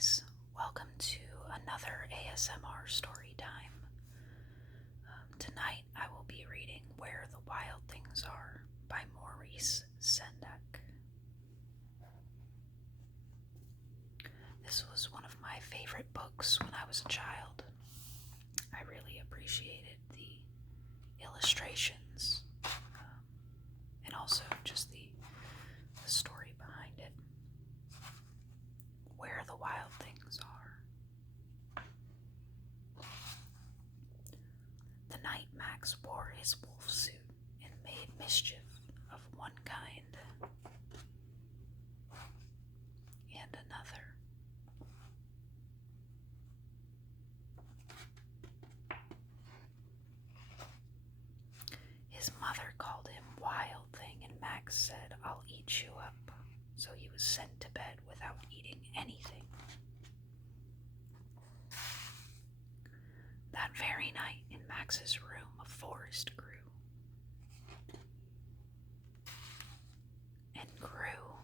guys, welcome to another ASMR story time. Tonight I will be reading Where the Wild Things Are by Maurice Sendak. This was one of my favorite books when I was a child. I really appreciated the illustrations and also just the story behind it. Where the Wild Things Are. The night Max wore his wolf suit and made mischief of one kind and another. His mother called him Wild Thing, and Max said, "I'll eat you up." So he was sent to bed without eating anything. That very night in Max's room, a forest grew and grew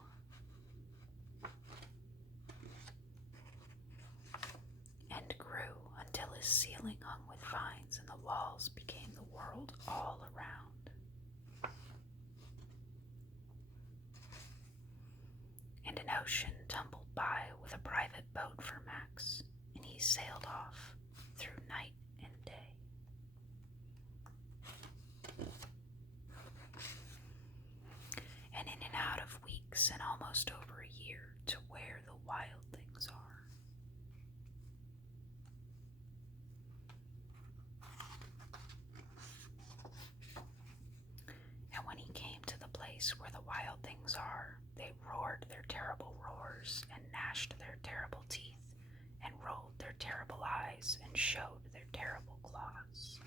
and grew until his ceiling hung with vines and the walls became the world all around. And an ocean tumbled by with a private boat for Max, and he sailed off through night and day. And in and out of weeks and almost over a year to where the wild things are. And when he came to the place where the wild things are, they roared their terrible roars and gnashed their terrible teeth and rolled their terrible eyes and showed their terrible claws.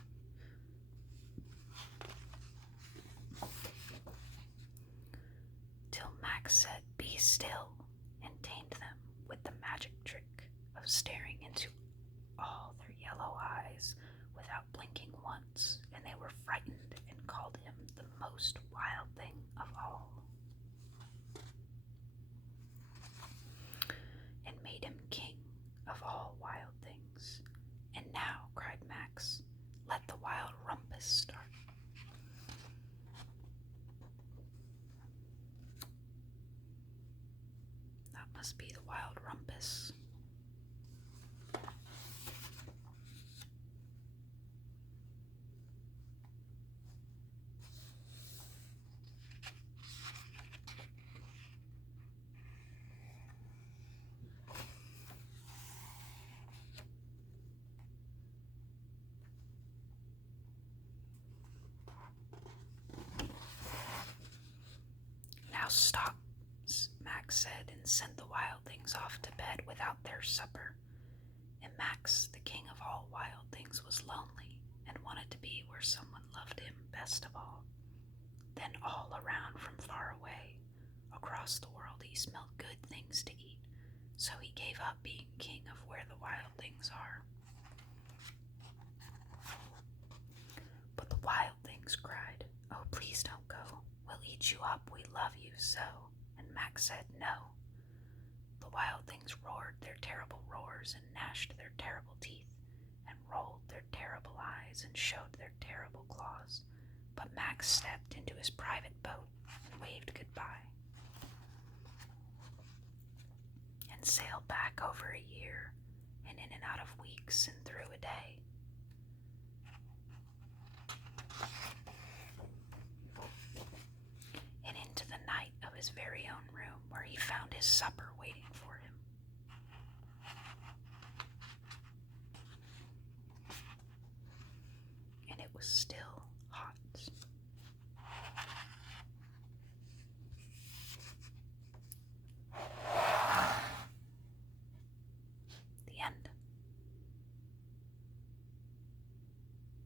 Till Max said, "Be still," and tamed them with the magic trick of staring into all their yellow eyes without blinking once, and they were frightened and called him the most wild thing of all, and made him king of all wild things. And now, cried Max, let the wild rumpus start. That must be the wild rumpus. Now stop, Max said, and sent the wild things off to bed without their supper. And Max, the king of all wild things, was lonely and wanted to be where someone loved him best of all. Then all around from far away, across the world, he smelled good things to eat, so he gave up being king of where the wild things are. But the wild things cried, "Oh, please don't go. We'll eat you up. We love you so." And Max said no. The wild things roared their terrible roars and gnashed their terrible teeth and rolled their terrible eyes and showed their terrible claws. But Max stepped into his private boat and waved goodbye and sailed back over a year and in and out of weeks and through a day. And into the night of his very own room where he found his supper waiting for him. And it was still